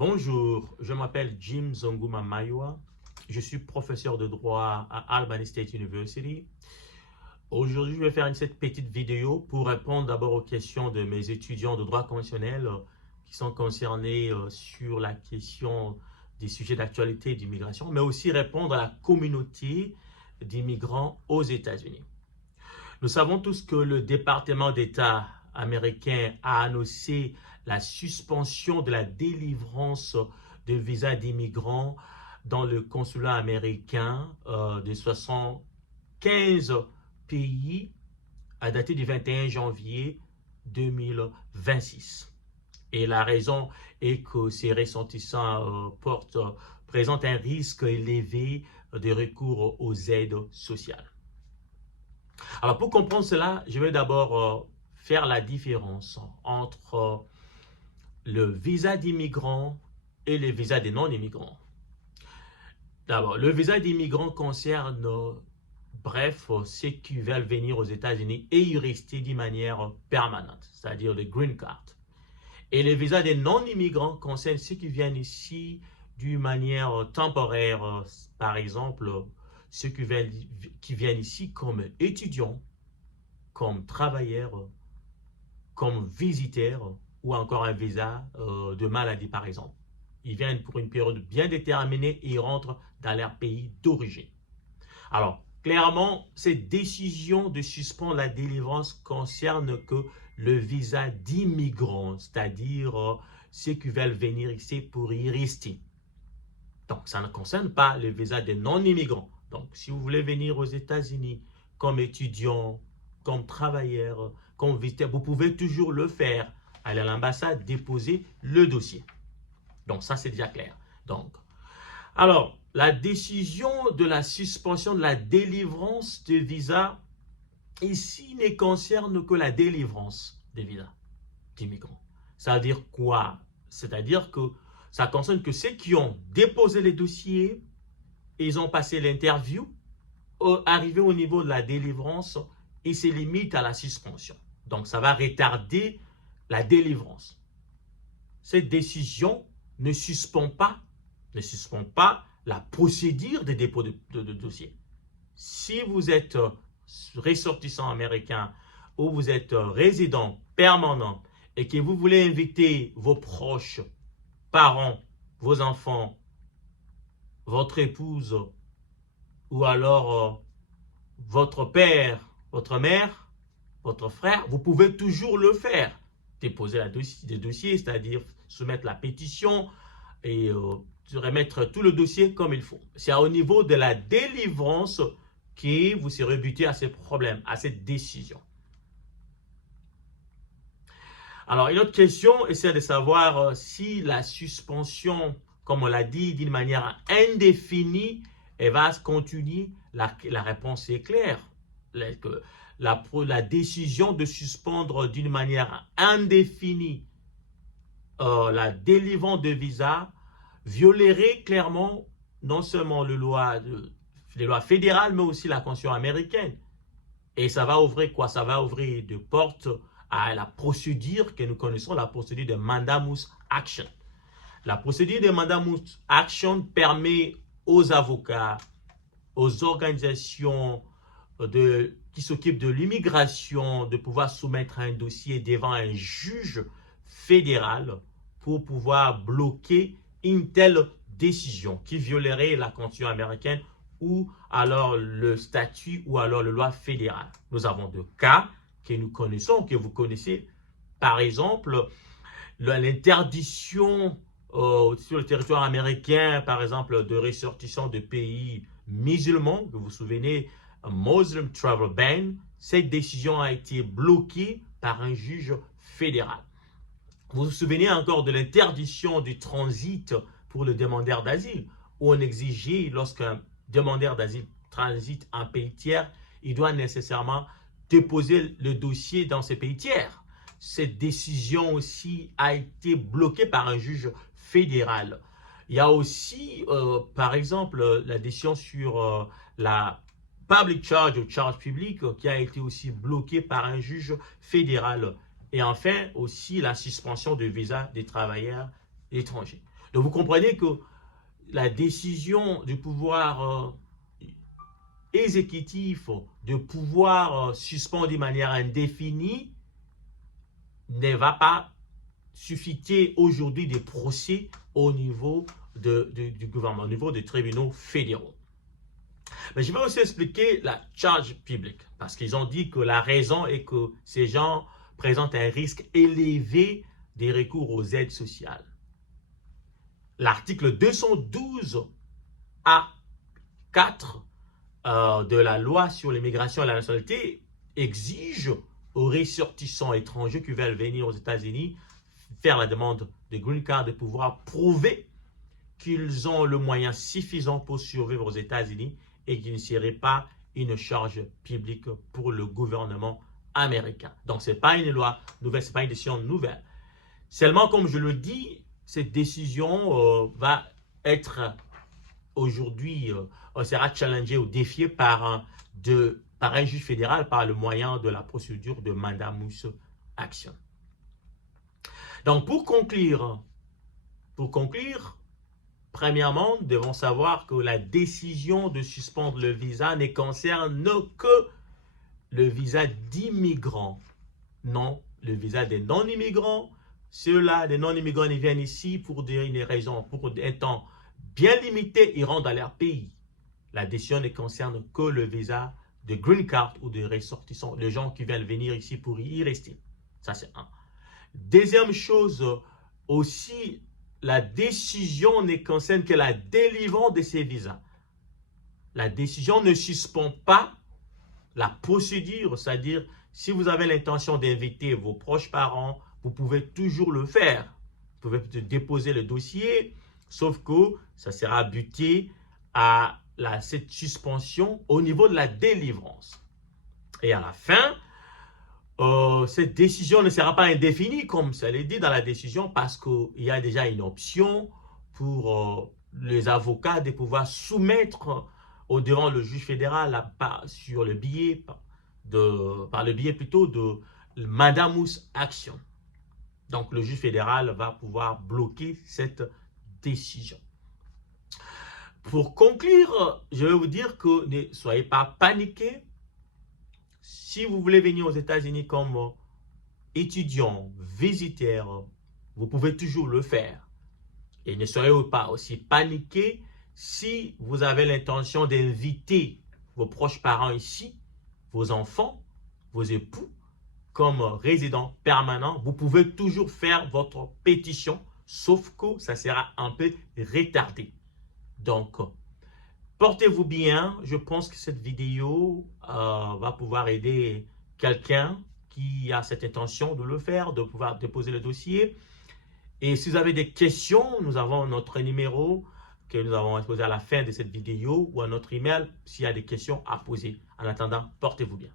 Bonjour, je m'appelle Jim Zonguma Maiwa. Je suis professeur de droit à Albany State University. Aujourd'hui, je vais faire cette petite vidéo pour répondre d'abord aux questions de mes étudiants de droit conventionnel qui sont concernés sur la question des sujets d'actualité d'immigration, mais aussi répondre à la communauté d'immigrants aux États-Unis. Nous savons tous que le département d'État américain a annoncé la suspension de la délivrance de visas d'immigrants dans le consulat américain de 75 pays à dater du 21 janvier 2026. Et la raison est que ces ressortissants présentent un risque élevé de recours aux aides sociales. Alors, pour comprendre cela, je vais d'abord faire la différence entre le visa d'immigrant et le visa des non-immigrants. D'abord, le visa d'immigrant concerne, ceux qui veulent venir aux États-Unis et y rester d'une manière permanente, c'est-à-dire le green card. Et le visa des non-immigrants concerne ceux qui viennent ici d'une manière temporaire, par exemple, ceux qui viennent ici comme étudiants, comme travailleurs, comme visiteurs, ou encore un visa de maladie, par exemple. Ils viennent pour une période bien déterminée et ils rentrent dans leur pays d'origine. Alors, clairement, cette décision de suspendre la délivrance concerne que le visa d'immigrants, c'est-à-dire ceux qui veulent venir ici pour y rester. Donc, ça ne concerne pas le visa des non-immigrants. Donc, si vous voulez venir aux États-Unis comme étudiant, comme travailleur, comme visiteur, vous pouvez toujours le faire. Aller à l'ambassade, déposer le dossier. Donc, ça, c'est déjà clair. Donc, alors, la décision de la suspension de la délivrance de visa, ici, ne concerne que la délivrance des visas d'immigrants. Ça veut dire quoi? C'est-à-dire que ça concerne que ceux qui ont déposé les dossiers, ils ont passé l'interview, arrivé au niveau de la délivrance, et c'est limite à la suspension. Donc, ça va retarder la délivrance. Cette décision ne suspend pas la procédure de dépôt de dossier. Si vous êtes ressortissant américain ou vous êtes résident permanent et que vous voulez inviter vos proches, parents, vos enfants, votre épouse ou alors votre père, votre mère, votre frère, vous pouvez toujours le faire. Déposer des dossiers, c'est-à-dire soumettre la pétition et remettre tout le dossier comme il faut. C'est au niveau de la délivrance que vous serez buté à ces problèmes, à cette décision. Alors, une autre question, c'est de savoir si la suspension, comme on l'a dit, d'une manière indéfinie, elle va se continuer. La réponse est claire. La décision de suspendre d'une manière indéfinie la délivrance de visa violerait clairement non seulement les lois fédérales, mais aussi la Constitution américaine. Et ça va ouvrir quoi? Ça va ouvrir de portes à la procédure que nous connaissons, la procédure de mandamus action. La procédure de mandamus action permet aux avocats, aux organisations qui s'occupent de l'immigration de pouvoir soumettre un dossier devant un juge fédéral pour pouvoir bloquer une telle décision qui violerait la Constitution américaine ou alors le statut ou alors la loi fédérale. Nous avons deux cas que nous connaissons, que vous connaissez. Par exemple, l'interdiction sur le territoire américain, par exemple, de ressortissants de pays musulmans, que vous vous souvenez, Muslim Travel Ban, cette décision a été bloquée par un juge fédéral. Vous vous souvenez encore de l'interdiction du transit pour le demandeur d'asile, où on exigeait, lorsqu'un demandeur d'asile transite un pays tiers, il doit nécessairement déposer le dossier dans ce pays tiers. Cette décision aussi a été bloquée par un juge fédéral. Il y a aussi, par exemple, la décision sur la public charge ou charge publique qui a été aussi bloquée par un juge fédéral. Et enfin, aussi la suspension de visa des travailleurs étrangers. Donc vous comprenez que la décision du pouvoir exécutif de pouvoir suspendre de manière indéfinie ne va pas susciter aujourd'hui des procès au niveau du gouvernement, au niveau des tribunaux fédéraux. Mais je vais aussi expliquer la charge publique, parce qu'ils ont dit que la raison est que ces gens présentent un risque élevé des recours aux aides sociales. L'article 212 A4 de la loi sur l'immigration et la nationalité exige aux ressortissants étrangers qui veulent venir aux États-Unis faire la demande de green card de pouvoir prouver qu'ils ont le moyen suffisant pour survivre aux États-Unis et qu'il ne serait pas une charge publique pour le gouvernement américain. Donc, ce n'est pas une loi nouvelle, ce n'est pas une décision nouvelle. Seulement, comme je le dis, cette décision va être aujourd'hui, sera challengée ou défiée par un juge fédéral par le moyen de la procédure de mandamus action. Donc, pour conclure, premièrement, nous devons savoir que la décision de suspendre le visa ne concerne que le visa d'immigrants, non le visa des non-immigrants. Ceux-là, des non-immigrants, ils viennent ici pour une raison, pour un temps bien limité, ils rentrent dans leur pays. La décision ne concerne que le visa de green card ou de ressortissants, les gens qui viennent venir ici pour y rester. Ça, c'est un. Deuxième chose, aussi, la décision ne concerne que la délivrance de ces visas. La décision ne suspend pas la procédure, c'est-à-dire si vous avez l'intention d'inviter vos proches parents, vous pouvez toujours le faire. Vous pouvez déposer le dossier, sauf que ça sera buté à cette suspension au niveau de la délivrance. Et à la fin, cette décision ne sera pas indéfinie, comme ça l'est dit dans la décision, parce qu'il y a déjà une option pour les avocats de pouvoir soumettre devant le juge fédéral par le biais de mandamus action. Donc, le juge fédéral va pouvoir bloquer cette décision. Pour conclure, je vais vous dire que ne soyez pas paniqués. Si vous voulez venir aux États-Unis comme étudiant, visiteur, vous pouvez toujours le faire. Et ne soyez pas aussi paniqués si vous avez l'intention d'inviter vos proches parents ici, vos enfants, vos époux, comme résident permanent. Vous pouvez toujours faire votre pétition, sauf que ça sera un peu retardé. Donc, portez-vous bien. Je pense que cette vidéo va pouvoir aider quelqu'un qui a cette intention de le faire, de pouvoir déposer le dossier. Et si vous avez des questions, nous avons notre numéro que nous avons exposé à la fin de cette vidéo ou à notre email s'il y a des questions à poser. En attendant, portez-vous bien.